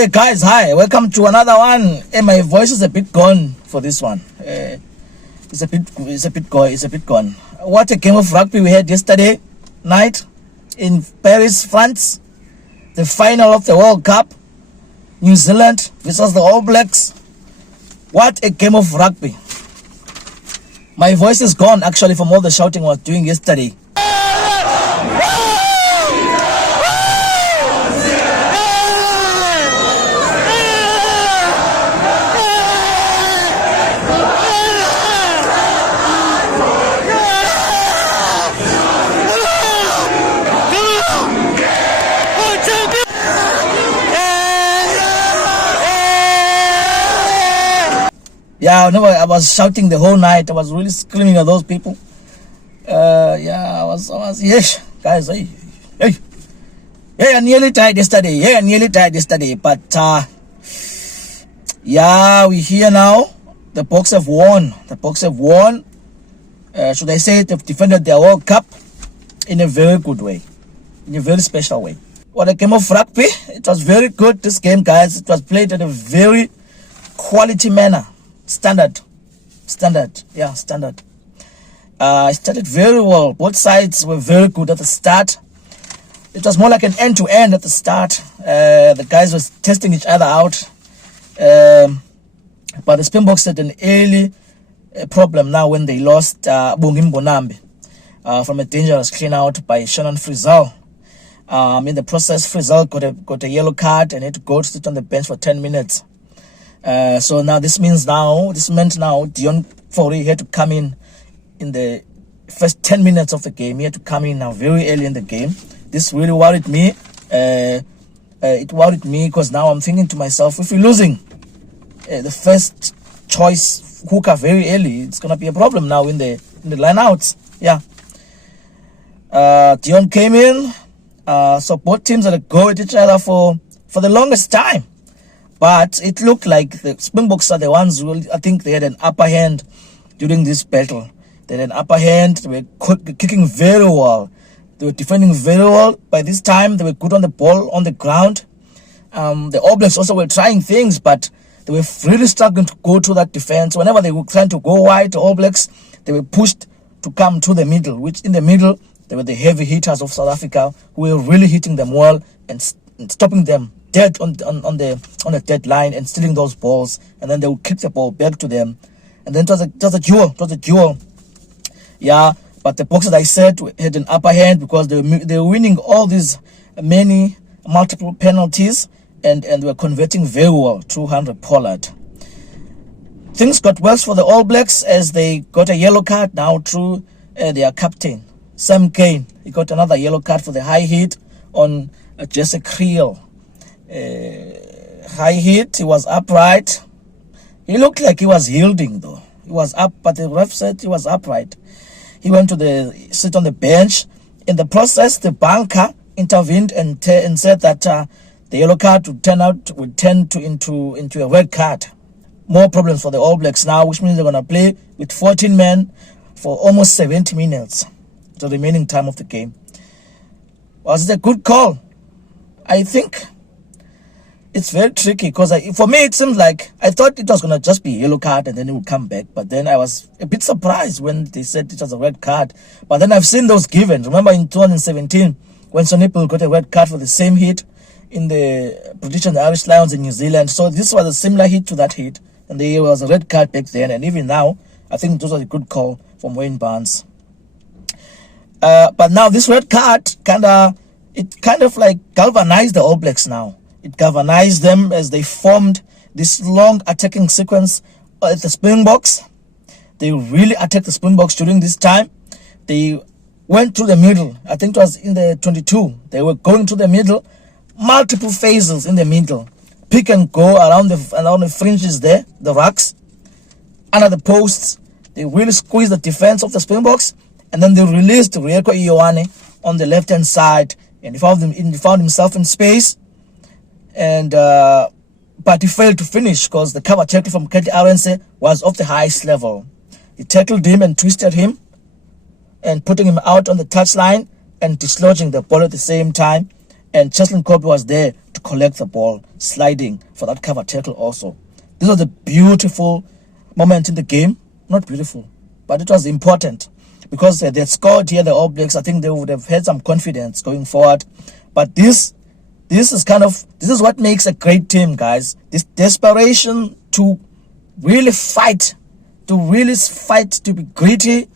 Hey guys, hi, welcome to another one. Hey, my voice is a bit gone for this one. It's a bit gone. What a game of rugby we had yesterday night in Paris, France. The final of the World Cup. New Zealand versus the All Blacks. What a game of rugby. My voice is gone actually from all the shouting I was doing yesterday. Yeah, I was shouting the whole night. I was really screaming at those people. I was, yes, guys, hey, I nearly died yesterday. But, yeah, we're here now. The Boks have won. Should I say they've defended their World Cup in a very good way, in a very special way. What a game of rugby. It was very good, this game, guys. It was played in a very quality manner. Standard. It started very well. Both sides were very good at the start. It was more like an end-to-end at the start. The guys were testing each other out. But the Springboks had an early problem now when they lost Bongim Bonambi from a dangerous clean-out by Shannon Frizzell. In the process, Frizzell got a yellow card and had to go to sit on the bench for 10 minutes. So now this meant Dion Fourie had to come in the first 10 minutes of the game. He had to come in now very early in the game. This really worried me. It worried me because now I'm thinking to myself, if we're losing the first choice hooker very early, it's gonna be a problem now in the lineouts. Yeah. Dion came in. So both teams had to go at each other for the longest time. But it looked like the Springboks are the ones who, I think they had an upper hand during this battle. They had an upper hand. They were kicking very well. They were defending very well. By this time, they were good on the ball, on the ground. The All Blacks also were trying things, but they were really struggling to go to that defense. Whenever they were trying to go wide, the All Blacks, they were pushed to come to the middle, which in the middle, they were the heavy hitters of South Africa who were really hitting them well and stopping them dead on the dead line and stealing those balls, and then they would kick the ball back to them, and then it was a duel. Yeah, but the Boks, as I said, had an upper hand because they were winning all these multiple penalties and were converting very well through Henry Pollard. Things got worse for the All Blacks as they got a yellow card now through their captain Sam Cane. He got another yellow card for the high hit on Jesse Creel. High hit, he was upright. He looked like he was yielding though. He was up, but the ref said he was upright. He went to sit on the bench. In the process, the banker intervened and said that the yellow card would turn into a red card. More problems for the All Blacks now, which means they're gonna play with 14 men for almost 70 minutes, the remaining time of the game. Was it a good call? I think it's very tricky because for me it seems like I thought it was going to just be a yellow card and then it would come back. But then I was a bit surprised when they said it was a red card. But then I've seen those given. Remember in 2017 when Sonny Bill got a red card for the same hit in the British and the Irish Lions in New Zealand. So this was a similar hit to that hit. And there was a red card back then. And even now, I think this was a good call from Wayne Barnes. But now this red card kind of like galvanized the All Blacks now. It galvanized them as they formed this long attacking sequence at the Springboks. They really attacked the Springboks during this time. They went through the middle. I think it was in the 22. They were going to the middle. Multiple phases in the middle. Pick and go around the fringes there, the racks, under the posts. They really squeezed the defense of the Springboks. And then they released Rieko Ioane on the left-hand side. And he found himself in space. And but he failed to finish because the cover tackle from Kati Arendse was of the highest level. He tackled him and twisted him and putting him out on the touchline and dislodging the ball at the same time. and Cheslin Kobe was there to collect the ball, sliding for that cover tackle also. This was a beautiful moment in the game. Not beautiful, but it was important because they had scored here, the All Blacks. I think they would have had some confidence going forward. But this is what makes a great team, guys. This desperation to really fight, to be gritty,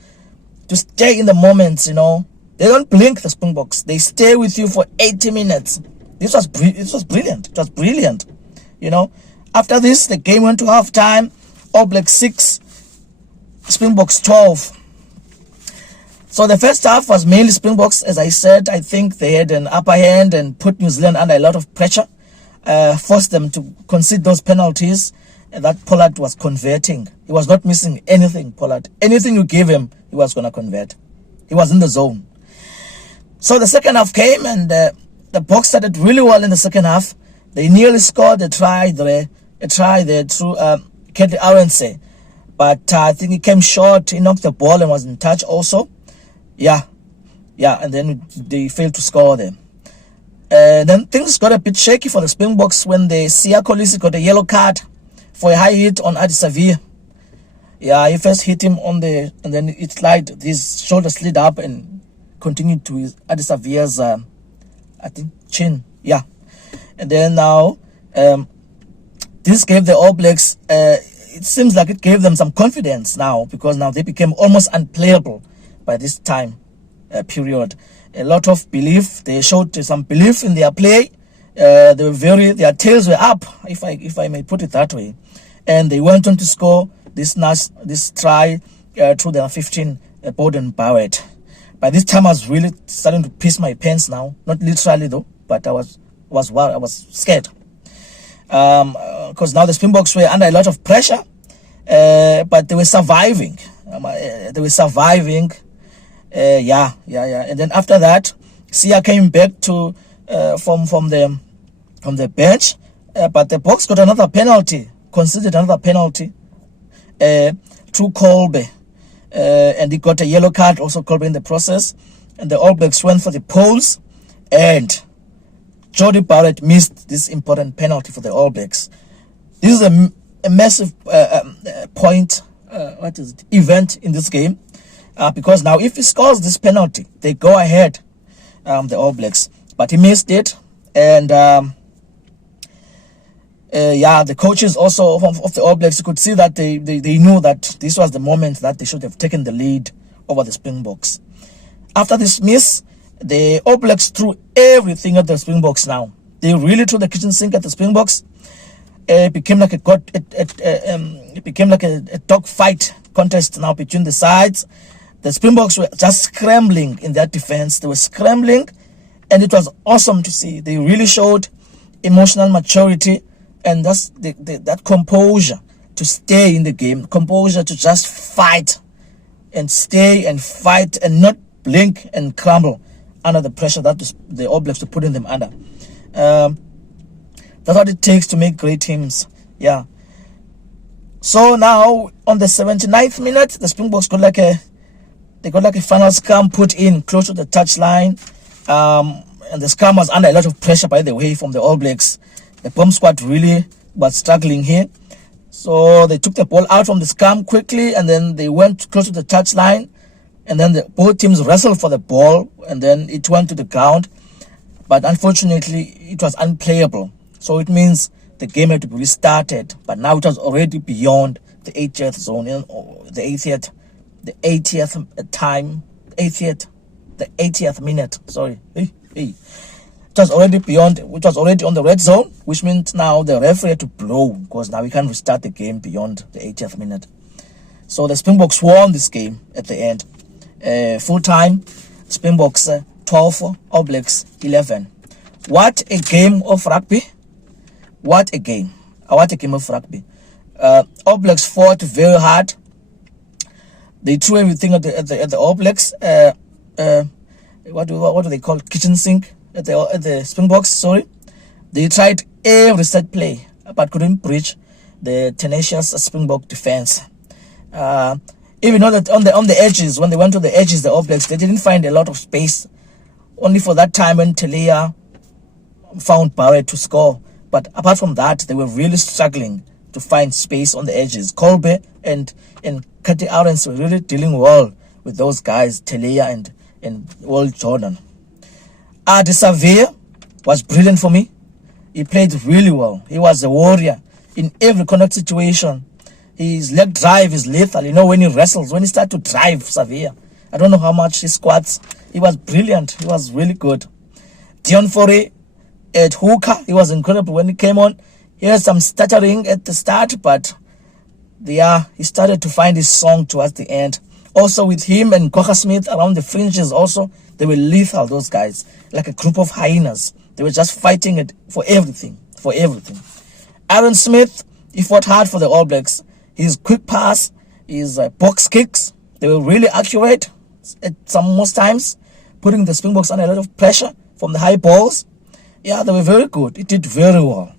to stay in the moments, They don't blink, the Springboks. They stay with you for 80 minutes. This was brilliant. It was brilliant. After this, the game went to half-time. All Blacks 6, Springboks 12. So the first half was mainly Springboks. As I said, I think they had an upper hand and put New Zealand under a lot of pressure. Forced them to concede those penalties that Pollard was converting. He was not missing anything, Pollard. Anything you give him, he was going to convert. He was in the zone. So the second half came, and the Boks started really well in the second half. They nearly scored a try there through Kedley Arendse. But I think he came short. He knocked the ball and was in touch also. Yeah, and then they failed to score there. Then things got a bit shaky for the Springboks when the Siya Kolisi got a yellow card for a high hit on Adisavia. Yeah, he first hit him and then it slid. His shoulder slid up and continued to his Adisavia's, I think, chin. Yeah, and then now this gave the All Blacks. It seems like it gave them some confidence now, because now they became almost unplayable by this time period. A lot of belief. They showed some belief in their play. Their tails were up, if I may put it that way, and they went on to score this try through their 15, Bowden Barrett. By this time, I was really starting to piss my pants now. Not literally though, but I was scared. Because now the Springboks were under a lot of pressure, but they were surviving. And then after that, Sia came back to from the bench, but the Boks got another penalty, conceded another penalty through Kolbe, and he got a yellow card also, Kolbe, in the process. And the All Blacks went for the poles, and Jody Barrett missed this important penalty for the All Blacks. This is a massive event in this game, because now if he scores this penalty, they go ahead, the All Blacks. But he missed it, and the coaches also of the All Blacks, you could see that they knew that this was the moment that they should have taken the lead over the Springboks. After this miss, the All Blacks threw everything at the Springboks now. They really threw the kitchen sink at the Springboks. It became like a dog fight contest now between the sides. The Springboks were just scrambling in their defense. They were scrambling, and it was awesome to see. They really showed emotional maturity, and that's that composure to stay in the game, composure to just fight and stay and fight and not blink and crumble under the pressure that the All Blacks were putting them under. That's what it takes to make great teams. Yeah. So now on the 79th minute, the Springboks got like a final scrum put in close to the touchline, and the scrum was under a lot of pressure, by the way, from the All Blacks. The bomb squad really was struggling here, so they took the ball out from the scrum quickly, and then they went close to the touchline, and then both teams wrestled for the ball, and then it went to the ground. But unfortunately, it was unplayable. So it means the game had to be restarted. But now it was already beyond the 80th zone, the 80th minute. Sorry. It was already beyond. It was already on the red zone, which means now the referee had to blow, because now we can't restart the game beyond the 80th minute. So the Springboks won this game at the end. Full time, Springboks 12, All Blacks 11. What a game of rugby! What a game! What a game of rugby! All Blacks fought very hard. They threw everything at the All Blacks. What do they call kitchen sink at the Springboks? Sorry, they tried every set play but couldn't breach the tenacious Springbok defense. Even though that on the edges, when they went to the edges, the All Blacks, they didn't find a lot of space. Only for that time when Talia found Barrett to score. But apart from that, they were really struggling to find space on the edges. Kolbe and Kati Arens were really dealing well with those guys, Telea and Will Jordan. Adi Savea was brilliant for me. He played really well. He was a warrior in every contact situation. His leg drive is lethal. You know, when he wrestles, when he starts to drive, Savea, I don't know how much he squats. He was brilliant. He was really good. Dion Forey at hooker, he was incredible when he came on. He had some stuttering at the start, but yeah, he started to find his song towards the end. Also with him and Kocha Smith around the fringes also, they were lethal, those guys. Like a group of hyenas. They were just fighting it for everything. For everything. Aaron Smith, he fought hard for the All Blacks. His quick pass, his box kicks, they were really accurate at most times, putting the Springboks under a lot of pressure from the high balls. Yeah, they were very good. It did very well.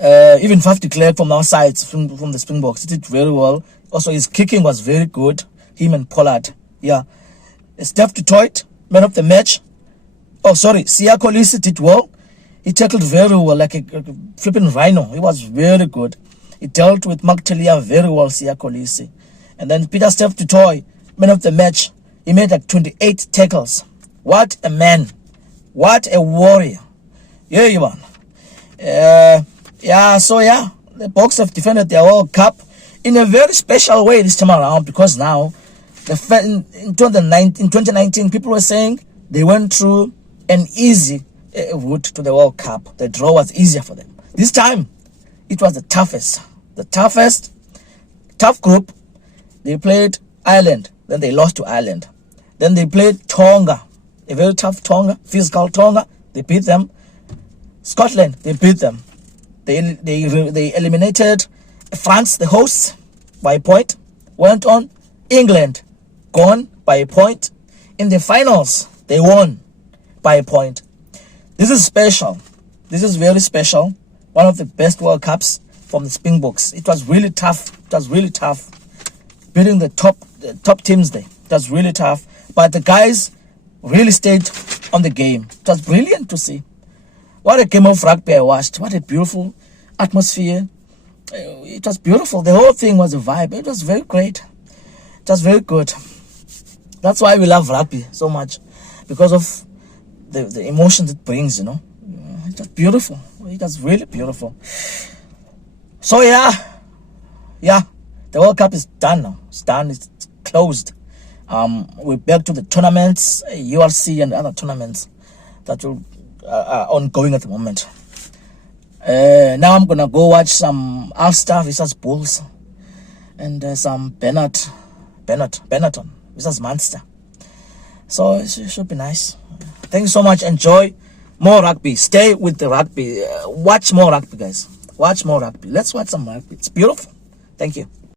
Even Faf de Klerk from our sides, from the Springboks, it did very well. Also, his kicking was very good. Him and Pollard. Yeah. Steph Detroit, man of the match. Oh, sorry. Sia Kolisi did well. He tackled very well, like a flipping rhino. He was very good. He dealt with Mark Telia very well, Sia Kolisi. And then Peter Steph Detroit, man of the match. He made like 28 tackles. What a man. What a warrior. Yeah, man. The Boks have defended their World Cup in a very special way this time around, because now, in 2019, people were saying they went through an easy route to the World Cup. The draw was easier for them. This time, it was the toughest. Tough group. They played Ireland, then they lost to Ireland. Then they played Tonga, a very tough Tonga, physical Tonga. They beat them. Scotland, they beat them. They eliminated France, the hosts, by a point. Went on. England, gone by a point. In the finals, they won by a point. This is special. This is very special. One of the best World Cups from the Springboks. It was really tough. It was really tough. Beating the top teams there. It was really tough. But the guys really stayed on the game. It was brilliant to see. What a game of rugby I watched. What a beautiful atmosphere. It was beautiful. The whole thing was a vibe. It was very great. It was very good. That's why we love rugby so much. Because of the emotions it brings, you know. It was beautiful. It was really beautiful. So yeah. The World Cup is done now. It's done. It's closed. We're back to the tournaments, URC and other tournaments that are ongoing at the moment. Now I'm gonna go watch some Ulster versus Bulls and some Benetton versus Munster. So it should be nice. Thank you so much. Enjoy more rugby. Stay with the rugby. Watch more rugby, guys. Watch more rugby. Let's watch some rugby. It's beautiful. Thank you.